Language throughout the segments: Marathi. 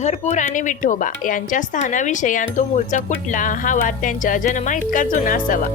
पंढरपूर आणि विठोबा यांच्या स्थानाविषयी आणि तो मूळचा कुठला हा वाद त्यांच्या जन्मा इतका जुना असावा?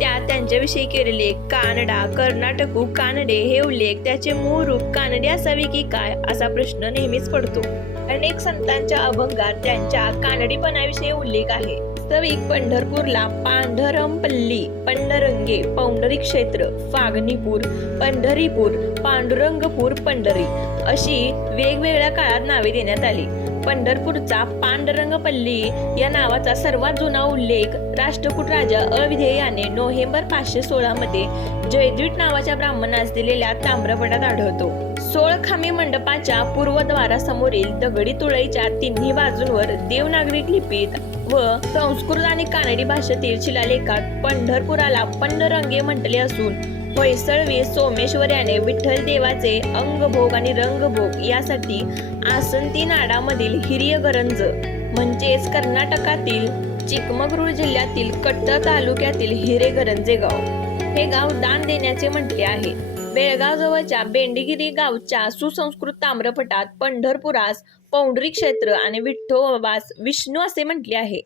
त्यात त्यांच्याविषयी केलेले कानडा कर्नाटकू कानडे हे उल्लेख त्याचे मूळ रूप कानडे असावे की काय? असा प्रश्न नेहमीच पडतो. अनेक संतांच्या अभंगात त्यांच्या कानडीपणाविषयी उल्लेख आहे. वास्तविक पंढरपूरला पांढरमपल्ली पंडरंगे पौंडरी क्षेत्र फागणीपूर पंढरीपूर पांडुरंगपूर पंढरी अशी वेगवेगळ्या काळात नावे देण्यात आली. पंढरपूरचा पांडुरंगपल्ली या नावाचा सर्वात जुना उल्लेख राष्ट्रकूट राजा अविधेयाने नोव्हेंबर पाचशे सोळा मध्ये जयद्वीट नावाच्या ब्राह्मणास दिलेल्या ताम्रपटात आढळतो. सोळखामी मंडपाच्या पूर्वद्वारासमोरील दगडी तुळईच्या तिन्ही बाजूंवर देवनागरिक लिपीत व संस्कृत आणि कानडी भाषेतील शिलालेखात पंढरपुराला पंडरंगे म्हटले असून होयसळवी सोमेश्वर याने विठ्ठल देवाचे अंगभोग आणि रंगभोग यासाठी आसंती नाडामधील हिरियगरंज म्हणजेच कर्नाटकातील चिकमगरूळ जिल्ह्यातील कट्टर तालुक्यातील हिरेगरंजे गाव हे गाव दान देण्याचे म्हटले आहे. बेळगाव जवळच्या बेंडगिरी गावच्या सुसंस्कृत ताम्रपटात पंढरपुरास पौंडरी क्षेत्र आणि विठ्ठोबास विष्णू असे म्हटले आहे.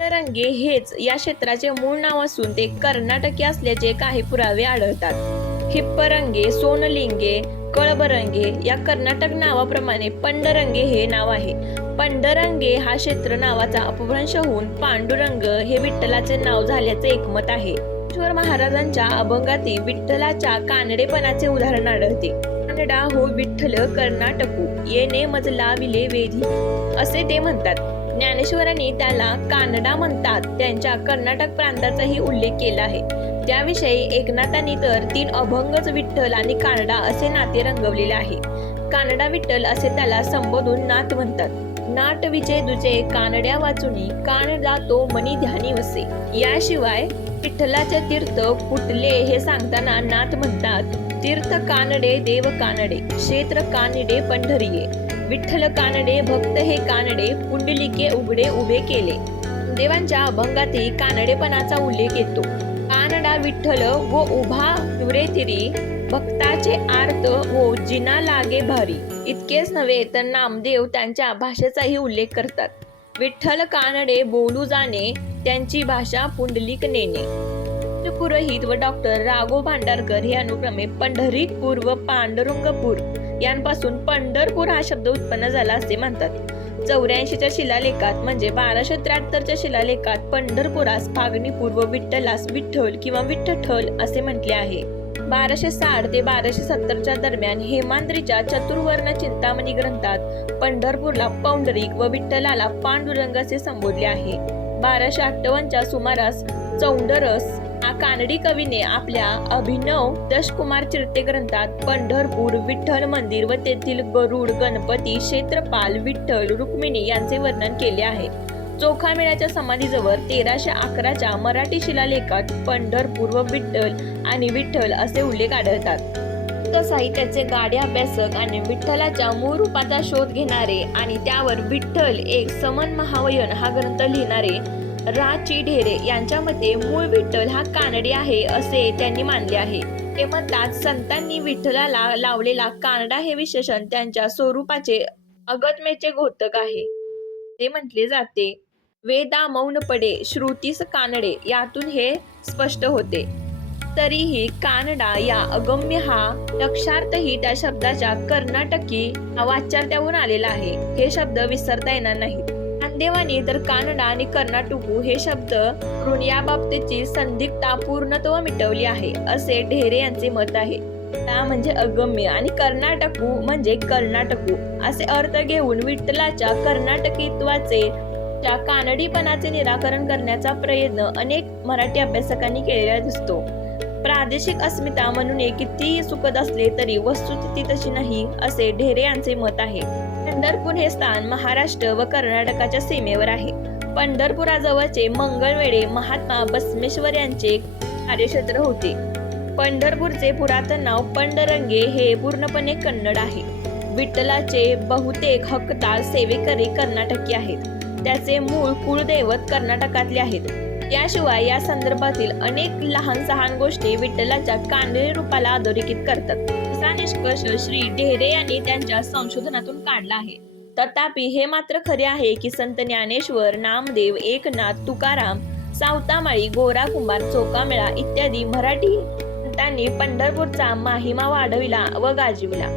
रंगे हेच या क्षेत्राचे मूळ नाव असून ते कर्नाटकी असल्याचे काही पुरावे आढळतात. हिप्परंगे सोनलिंगे कळबरंगे या कर्नाटक नावाप्रमाणे पंडरंगे हे नाव आहे. पंडरंगे हा क्षेत्र नावाचा अपभ्रंश होऊन पांडुरंग हे विठ्ठलाचे नाव झाल्याचे एकमत आहे. ईश्वर महाराजांच्या अभंगातील विठ्ठलाच्या कानडेपणाचे उदाहरण आढळते. कानडा हो विठ्ठल कर्नाटकू येणे मजला विले वेधी असे ते म्हणतात. ज्ञानेश्वरांनी त्याला कानडा म्हणतात. त्यांच्या कर्नाटक प्रांताचाही उल्लेख केला आहे. त्याविषयी एकनाथांनी तर तीन अभंगच विठ्ठल आणि कानडा असे नाते रंगवलेले आहे. कानडा विठ्ठल असे त्याला संबोधून नाथ म्हणतात. नाट विजय दुजे कानड्या वाचुनी कानडा तो मनी ध्यानी वसे. याशिवाय विठ्ठलाचे तीर्थ कुठले हे सांगताना नाथ म्हणतात तीर्थ कानडे देव कानडे क्षेत्र कानडे पंढरीये. विठ्ठल कानडे भक्त हे कानडे पुंडलिके उघडे उभे केले. देवांच्या अभंगातही कानडेपणाचा उल्लेख येतो. कानडा विठ्ठल व उभा तिरी भक्ताचे आर्त व जिना लागे भारी. इतकेच नव्हे तर नामदेव त्यांच्या भाषेचाही उल्लेख करतात. विठ्ठल कानडे बोलू जाणे त्यांची भाषा पुंडलिक नेणे. पुरोहित व डॉक्टर राघो भांडारकर हे अनुक्रमे पंढरीपूर व पांडुरंगपूर. यांपासून पंढरपूर हा शब्द उत्पन्न झाला असे म्हणतात. चौऱ्याऐंशीच्या शिलालेखात म्हणजे बाराशे त्र्याहत्तरच्या शिलालेखात पंढरपुरास फागणीपूर व विठ्ठलास विठ्ठल किंवा विठ्ठल असे म्हटले आहे. बाराशे साठ ते बाराशे सत्तरच्या दरम्यान हेमांद्रीच्या चतुर्वर्ण चिंतामणी ग्रंथात पंढरपूरला पौंडरिक व विठ्ठलाला पांडुरंग असे संबोधले आहे. बाराशे अठ्ठावन्नच्या सुमारास चौंडरस हा कानडी कवीने आपल्या अभिनव दशकुमार चिरते ग्रंथात पंढरपूर विठ्ठल मंदिर व तेथील गरुड गणपती क्षेत्रपाल विठ्ठल रुक्मिणी यांचे वर्णन केले आहे. चोखामेळ्याच्या समाधीजवळ तेराशे अकराच्या मराठी शिलालेखात पंढरपूर व विठ्ठल आणि विठ्ठल असे उल्लेख आढळतात. साहित्याचे गाडे अभ्यासक आणि विठ्ठलाच्या मूळ रूपाचा शोध घेणारे आणि त्यावर विठ्ठल एक समन महावयन हा ग्रंथ लिहिणारे रा ची ढेरे यांच्या मते मूळ विठ्ठल हा कानडी आहे असे त्यांनी मानले आहे. ते म्हणतात संतांनी विठ्ठलाला लावलेला कानडा हे विशेषण त्यांच्या स्वरूपाचे अगतमेचे घोतक आहे. ते म्हटले जाते वेदा मौन पडे श्रुतीस कानडे यातून हे स्पष्ट होते. तरीही कानडा या अगम्य हा लक्षार्थही त्या शब्दाच्या कर्नाटकी वाच्यार्थावरून आलेला आहे. हे शब्द विसरता येणार नाहीत. नामदेवानी तर कानडा आणि कर्नाटकू हे शब्द ऋण या बाबतीची संदिग्धता पूर्णत्व मिटवली आहे असे ढेरे यांचे मत आहे. ता म्हणजे अगम्य आणि कर्नाटकू म्हणजे कर्नाटकू असे अर्थ घेऊन विठ्ठलाच्या कर्नाटकीत्वाचे त्या कानडीपणाचे निराकरण करण्याचा प्रयत्न अनेक मराठी अभ्यासकांनी केलेला दिसतो. प्रादेशिक अस्मिता म्हणून कितीही सुखद असले तरी वस्तुस्थिती तशी नाही असे ढेरे यांचे मत आहे. पंढरपूर हे स्थान महाराष्ट्र व कर्नाटकाच्या सीमेवर आहे. पंढरपुराजवळचे मंगळवेळे महात्मा बसमेश्वर यांचे कार्यक्षेत्र होते. पंढरपूरचे पुरातन नाव पंडरंगे हे पूर्णपणे कन्नड आहे. विठ्ठलाचे बहुतेक हकदार सेवेकरी कर्नाटकी आहेत. त्याचे मूळ कुळदैवत कर्नाटकातले आहेत. याशिवाय या संदर्भातील अनेक लहान सहान गोष्टी विठ्ठलाच्या कांदळी रूपाला अधोरेखित करतात. असा निष्कर्ष श्री ढेरे यांनी त्यांच्या संशोधनातून काढला आहे. तथापि हे मात्र खरे आहे की संत ज्ञानेश्वर नामदेव एकनाथ तुकाराम सावतामाळी गोरा कुंभार चोकामेळा इत्यादी मराठी संतांनी पंढरपूरचा माहिमा वाढविला व गाजविला.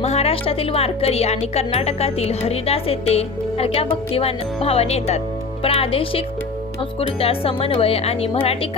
महाराष्ट्रातील वारकरी आणि कर्नाटकातील हरिदास येथे सारख्या भक्तिवान भावाने येतात. प्रादेशिक संस्कृतीचा समन्वय आणि मराठी